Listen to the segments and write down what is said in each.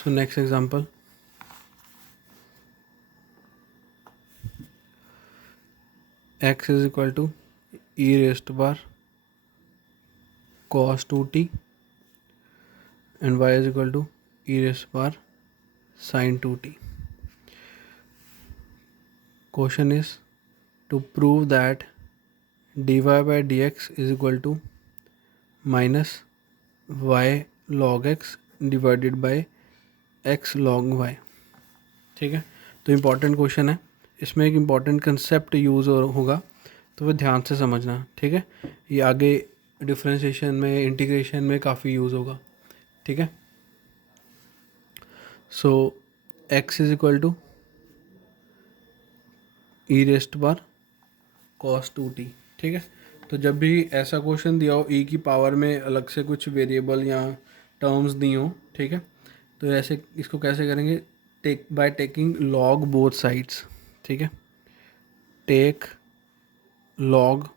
So next example, x is equal to e raised to power cos 2t and y is equal to e raised to power sin 2t. Question is to prove that dy by dx is equal to minus y log x divided by x log y. ठीक है, तो important question है, इसमें एक important concept use होगा, तो वो ध्यान से समझना. ठीक है, ये आगे डिफरेंशिएशन में, इंटीग्रेशन में काफ़ी यूज़ होगा. ठीक है, so x is equal to e raised बार कॉस 2t. ठीक है, तो जब भी ऐसा क्वेश्चन दिया हो e की पावर में अलग से कुछ वेरिएबल या टर्म्स दी हो, ठीक है, तो ऐसे इसको कैसे करेंगे, take by taking log both sides. ठीक है, टेक लॉग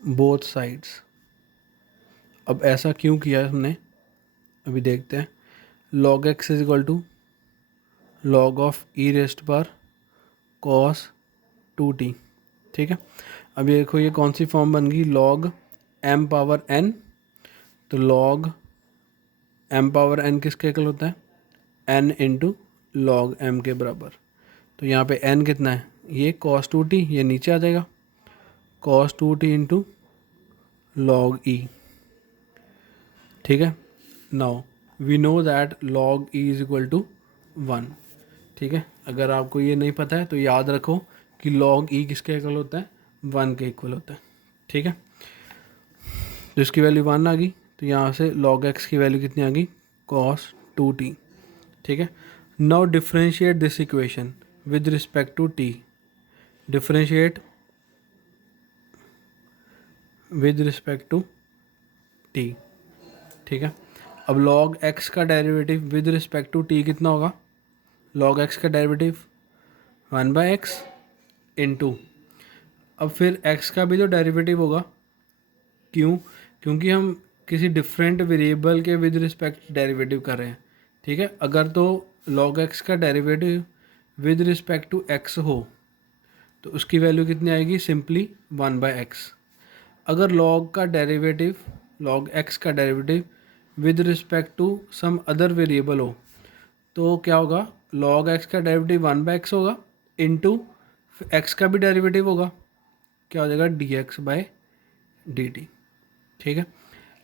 बोथ साइड्स. अब ऐसा क्यों किया हमने, अभी देखते हैं. Log x is equal to log of e raised पर कॉस 2t. ठीक है, अब ये देखो ये कौन सी फॉर्म बन गई, लॉग m पावर n. तो लॉग m पावर n किसके इक्वल होता है, n इंटू लॉग m के बराबर. तो यहाँ पे n कितना है, ये cos 2t, ये नीचे आ जाएगा cos 2t into log e. ठीक है, now we know that log e is equal to 1. ठीक है, अगर आपको ये नहीं पता है तो याद रखो कि लॉग e किसके इक्वल होता है, 1 के इक्वल होता है. ठीक है, तो इसकी वैल्यू 1 आ गई, तो यहाँ से log x की वैल्यू कितनी आ गई, cos 2t. ठीक है, now differentiate this equation with respect to t. Differentiate with respect to t. ठीक है, अब log x का derivative with respect to t कितना होगा, log x का डेरिवेटिव 1/x इंटू, अब फिर x का भी तो डेरिवेटिव होगा. क्यों, क्योंकि हम किसी डिफरेंट वेरिएबल के विद रिस्पेक्ट डेरिवेटिव कर रहे हैं. ठीक है, अगर तो log x का derivative with respect to x हो तो उसकी वैल्यू कितनी आएगी, सिंपली 1/x. अगर log का डेरिवेटिव, log x का derivative with respect to some other variable हो तो क्या होगा, log x का डेरिवेटिव 1/x होगा इंटू x का भी डेरिवेटिव होगा, क्या हो जाएगा, dx/dt. ठीक है,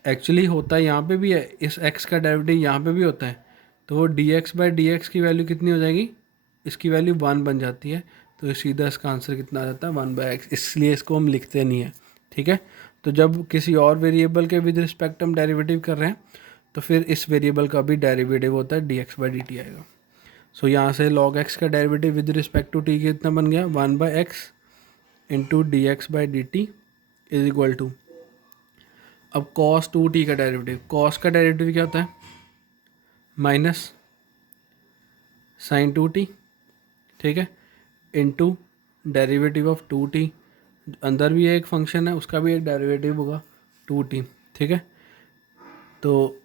एक्चुअली होता है यहाँ पे भी है, इस x का डेरिवेटिव यहाँ पे भी होता है, तो वो dx/dx की वैल्यू कितनी हो जाएगी, इसकी वैल्यू 1 बन जाती है. तो सीधा इसका आंसर कितना आ जाता है, 1/x. इसलिए इसको हम लिखते नहीं है. ठीक है, तो जब किसी और वेरिएबल के विद रिस्पेक्ट हम डेरिवेटिव कर रहे हैं तो फिर इस वेरिएबल का भी डेरिवेटिव होता है, dx/dt आएगा. सो यहाँ से log x का derivative with respect to t कितना बन गया, 1/x into dx/dt is equal to, अब cos 2t का डेरिवेटिव, cos का डेरिवेटिव क्या होता है, माइनस sin 2t. ठीक है, इंटू डेरिवेटिव ऑफ 2t, अंदर भी एक फंक्शन है उसका भी एक डेरिवेटिव होगा 2t. ठीक है, तो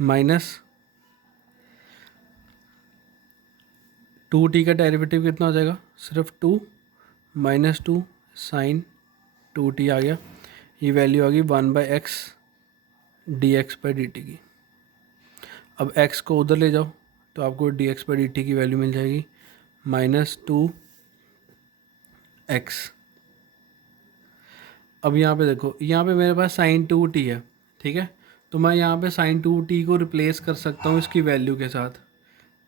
माइनस 2t का डेरिवेटिव कितना हो जाएगा, सिर्फ 2 माइनस 2 साइन 2t आ गया. ये वैल्यू आ गई 1/x dx/dt की. अब x को उधर ले जाओ तो आपको dx/dt की वैल्यू मिल जाएगी -2x. अब यहाँ पे देखो, यहाँ पे मेरे पास sin 2t है. ठीक है, तो मैं यहाँ पे sin 2t को रिप्लेस कर सकता हूँ इसकी वैल्यू के साथ.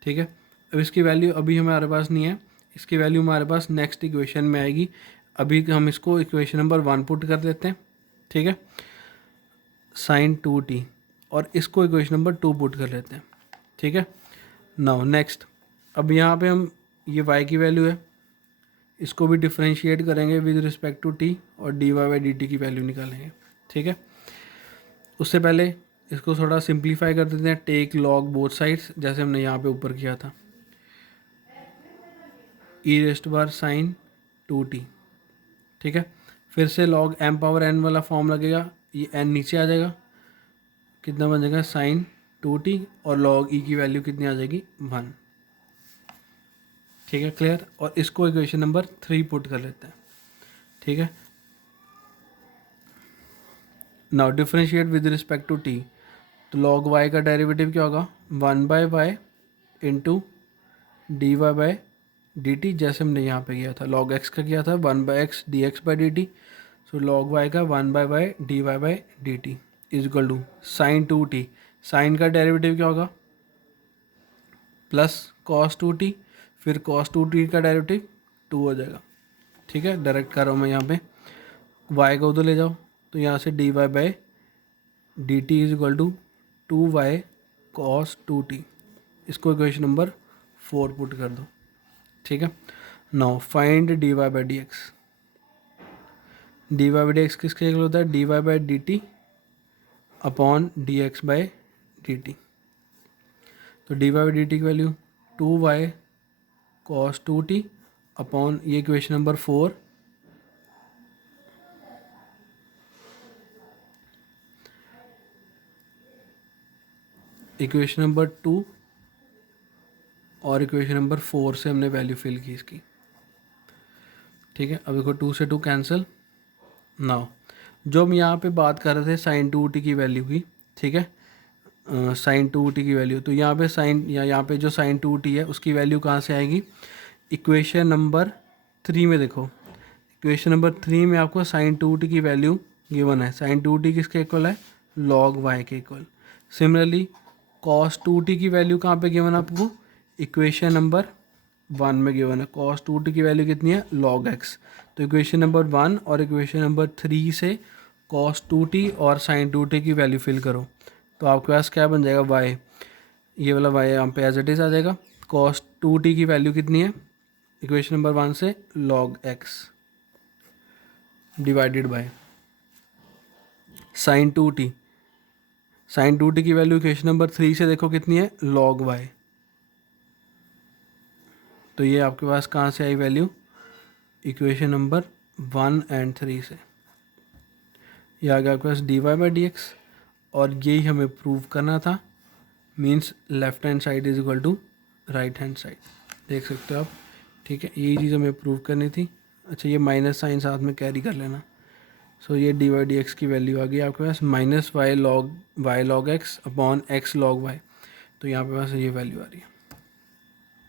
ठीक है, अब इसकी वैल्यू अभी हमारे पास नहीं है, इसकी वैल्यू हमारे पास नेक्स्ट इक्वेशन में आएगी. अभी हम इसको इक्वेशन नंबर 1 पुट कर देते हैं. ठीक है, sin 2t, और इसको इक्वेशन नंबर 2 पुट कर लेते हैं. ठीक है, नाउ नेक्स्ट, अब यहाँ पे हम ये y की वैल्यू है, इसको भी डिफ्रेंशिएट करेंगे विद रिस्पेक्ट टू t और dy/dt की वैल्यू निकालेंगे. ठीक है, उससे पहले इसको थोड़ा सिंप्लीफाई कर देते हैं, टेक लॉग बोथ साइड्स, जैसे हमने यहाँ पे ऊपर किया था, ई रेस्ट बार साइन 2t. ठीक है, फिर से लॉग m पावर n वाला फॉर्म लगेगा, ये n नीचे आ जाएगा, कितना बन जाएगा, साइन 2t और log e की वैल्यू कितनी आ जाएगी 1। ठीक है, क्लियर। और इसको इक्वेशन नंबर 3 पुट कर लेते हैं। ठीक है, now differentiate with respect to t। तो log y का डेरिवेटिव क्या होगा 1/y into d y by d t, जैसे हमने यहाँ पे किया था log x का किया था 1/x dx/dt। सो log y का 1/y dy/dt is equal to sine 2t। Sine का डेरिवेटिव क्या होगा प्लस cos 2t, फिर cos 2t का डेरिवेटिव 2 हो जाएगा। ठीक है, डायरेक्ट कर रहा हूँ मैं यहाँ पे, y को उधर ले जाओ तो यहाँ से dy/dt is equal to 2y cos 2t। इसको इक्वेशन नंबर 4 पुट कर दो। ठीक है, नाउ फाइंड dy/dx। dy/dx किसके इक्वल होता है dy/dt अपॉन dx/dt। तो dy/dt की value 2y cos 2t upon ये इक्वेशन नंबर 4 इक्वेशन नंबर 2 और इक्वेशन नंबर 4 से हमने वैल्यू फिल की इसकी। ठीक है, अब देखो 2 से 2 कैंसिल। नाउ जो हम यहाँ पे बात कर रहे थे साइन 2t की वैल्यू की, ठीक है, साइन 2t की वैल्यू, तो यहाँ पे साइन या यहाँ पे जो साइन 2t है उसकी वैल्यू कहाँ से आएगी इक्वेशन नंबर 3 में। देखो इक्वेशन नंबर 3 में आपको साइन 2t की वैल्यू गिवन है। साइन 2t किसके इक्वल है log y के इक्वल। सिमिलरली cos 2t की वैल्यू कहाँ पे गिवन है आपको इक्वेशन नंबर 1 में गिवन है। cos 2t की वैल्यू कितनी है log x। तो इक्वेशन नंबर 1 और इक्वेशन नंबर 3 से cos 2t और sin 2t की वैल्यू फिल करो तो आपके पास क्या बन जाएगा y, ये वाला y यहाँ पे एज इट इज़ आ जाएगा। cos 2t की वैल्यू कितनी है इक्वेशन नंबर 1 से log x divided by sin 2t। sin 2t की वैल्यू इक्वेशन नंबर 3 से देखो कितनी है log y। तो ये आपके पास कहाँ से I value equation number 1 and 3 से। ये आ गया आपके पास dy/dx और यही हमें प्रूव करना था। Means left hand side is equal to right hand side, देख सकते हो आप। ठीक है, यही चीज़ हमें प्रूव करनी थी। अच्छा, ये माइनस साइन साथ में कैरी कर लेना। सो ये dy/dx की वैल्यू आ गई आपके पास -y log x upon x log y। तो यहाँ पे पास ये वैल्यू आ रही है।